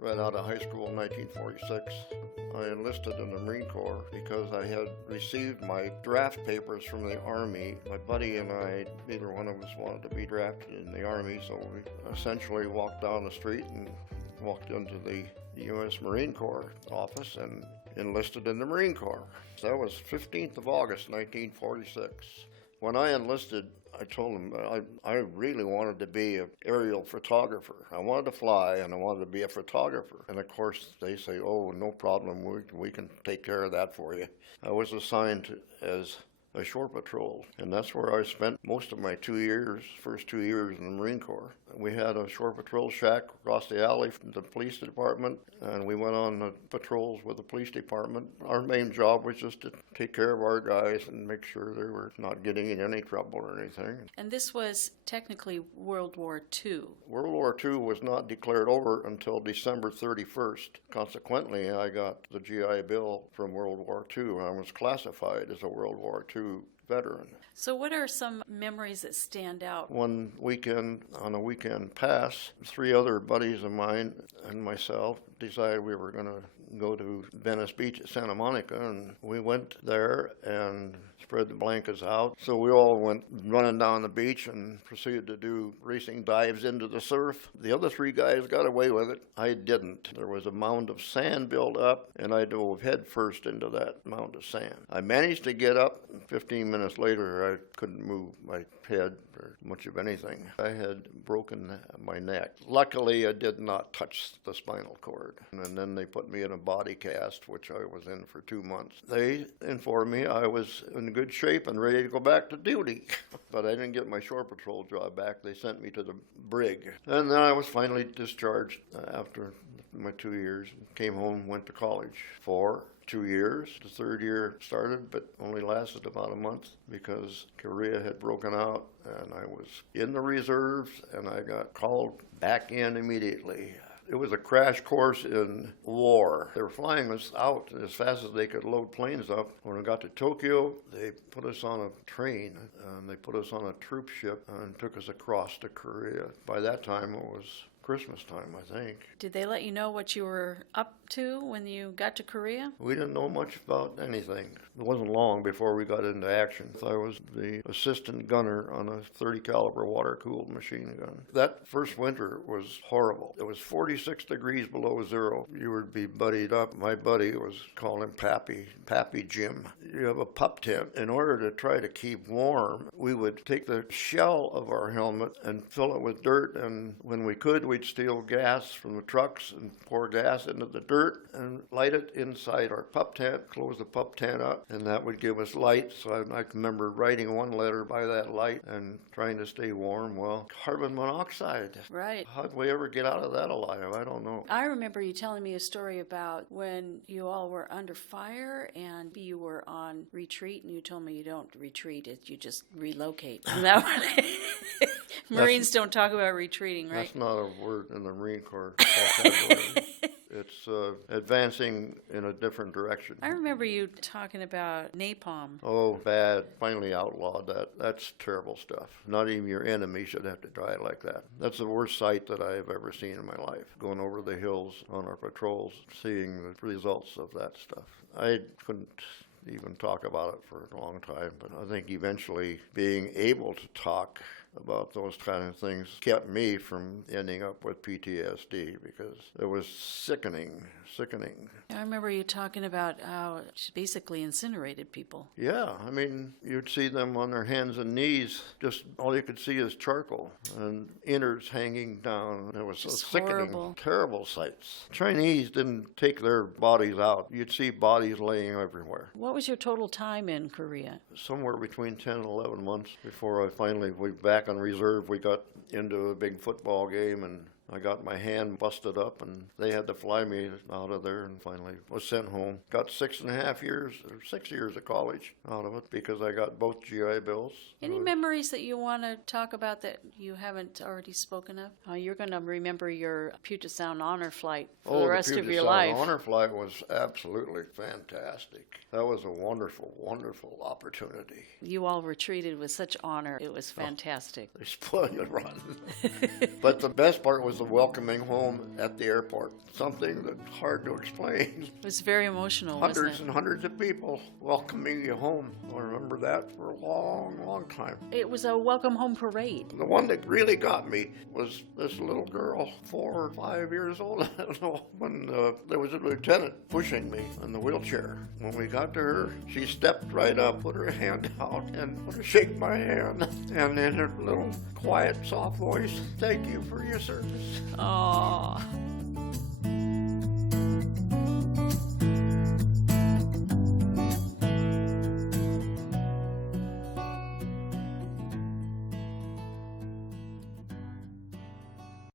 right out of high school in 1946. I enlisted in the Marine Corps because I had received my draft papers from the Army. My buddy and I, neither one of us wanted to be drafted in the Army, so we essentially walked down the street and walked into the U.S. Marine Corps office and enlisted in the Marine Corps. So that was 15th of August, 1946. When I enlisted, I told them I really wanted to be an aerial photographer. I wanted to fly and I wanted to be a photographer. And of course they say, oh, no problem, we can take care of that for you. I was assigned as a shore patrol, and that's where I spent most of my first 2 years in the Marine Corps. We had a shore patrol shack across the alley from the police department, and we went on the patrols with the police department. Our main job was just to take care of our guys and make sure they were not getting in any trouble or anything. And this was technically World War II. World War II was not declared over until December 31st. Consequently, I got the GI Bill from World War II, and I was classified as a World War II veteran. So what are some memories that stand out? One weekend, on a weekend pass, 3 other buddies of mine and myself decided we were going to go to Venice Beach at Santa Monica, and we went there and spread the blankets out. So we all went running down the beach and proceeded to do racing dives into the surf. The other 3 guys got away with it. I didn't. There was a mound of sand built up, and I dove head first into that mound of sand. I managed to get up. 15 minutes later, I couldn't move my head or much of anything. I had broken my neck. Luckily, I did not touch the spinal cord. And then they put me in a body cast, which I was in for 2 months. They informed me I was in good shape and ready to go back to duty. But I didn't get my shore patrol job back. They sent me to the brig. And then I was finally discharged after my 2 years. Came home, went to college for 2 years. The 3rd year started, but only lasted about a month because Korea had broken out, and I was in the reserves, and I got called back in immediately. It was a crash course in war. They were flying us out as fast as they could load planes up. When I got to Tokyo, they put us on a train, and they put us on a troop ship and took us across to Korea. By that time, it was Christmas time, I think. Did they let you know what you were up to when you got to Korea? We didn't know much about anything. It wasn't long before we got into action. I was the assistant gunner on a 30 caliber water-cooled machine gun. That first winter was horrible. It was 46 degrees below zero. You would be buddied up. My buddy was calling him Pappy Jim. You have a pup tent. In order to try to keep warm, we would take the shell of our helmet and fill it with dirt, and when we could, we'd steal gas from the trucks and pour gas into the dirt and light it inside our pup tent, close the pup tent up, and that would give us light. So I remember writing one letter by that light and trying to stay warm. Well, carbon monoxide. Right. How'd we ever get out of that alive? I don't know. I remember you telling me a story about when you all were under fire and you were on retreat, and you told me you don't retreat, you just relocate. Marines don't talk about retreating, right? That's not a word in the Marine Corps vocabulary. It's advancing in a different direction. I remember you talking about napalm. Oh, bad. Finally outlawed that. That's terrible stuff. Not even your enemy should have to die like that. That's the worst sight that I have ever seen in my life. Going over the hills on our patrols, seeing the results of that stuff. I couldn't even talk about it for a long time, but I think eventually being able to talk about those kind of things kept me from ending up with PTSD because it was sickening. I remember you talking about how she basically incinerated people. Yeah, I mean, you'd see them on their hands and knees, just all you could see is charcoal and innards hanging down. It was so sickening, horrible. Terrible sights. Chinese didn't take their bodies out. You'd see bodies laying everywhere. What was your total time in Korea? Somewhere between 10 and 11 months before I finally went back on reserve. We got into a big football game, and I got my hand busted up, and they had to fly me out of there, and finally was sent home. Got 6.5 years, or 6 years of college out of it because I got both GI Bills. Any memories that you want to talk about that you haven't already spoken of? You're going to remember your Puget Sound Honor Flight for the rest of your life. The Honor Flight was absolutely fantastic. That was a wonderful, wonderful opportunity. You all retreated with such honor. It was fantastic. They spoiled you rotten. But the best part was the welcoming home at the airport. Something that's hard to explain. It was very emotional, wasn't Hundreds it? and hundreds of people welcoming you home. I remember that for a long, long time. It was a welcome home parade. The one that really got me was this little girl, 4 or 5 years old, I don't know, when there was a lieutenant pushing me in the wheelchair. When we got to her, she stepped right up, put her hand out, and wanted to shake my hand. And in her little, quiet, soft voice, "Thank you for your service." Oh,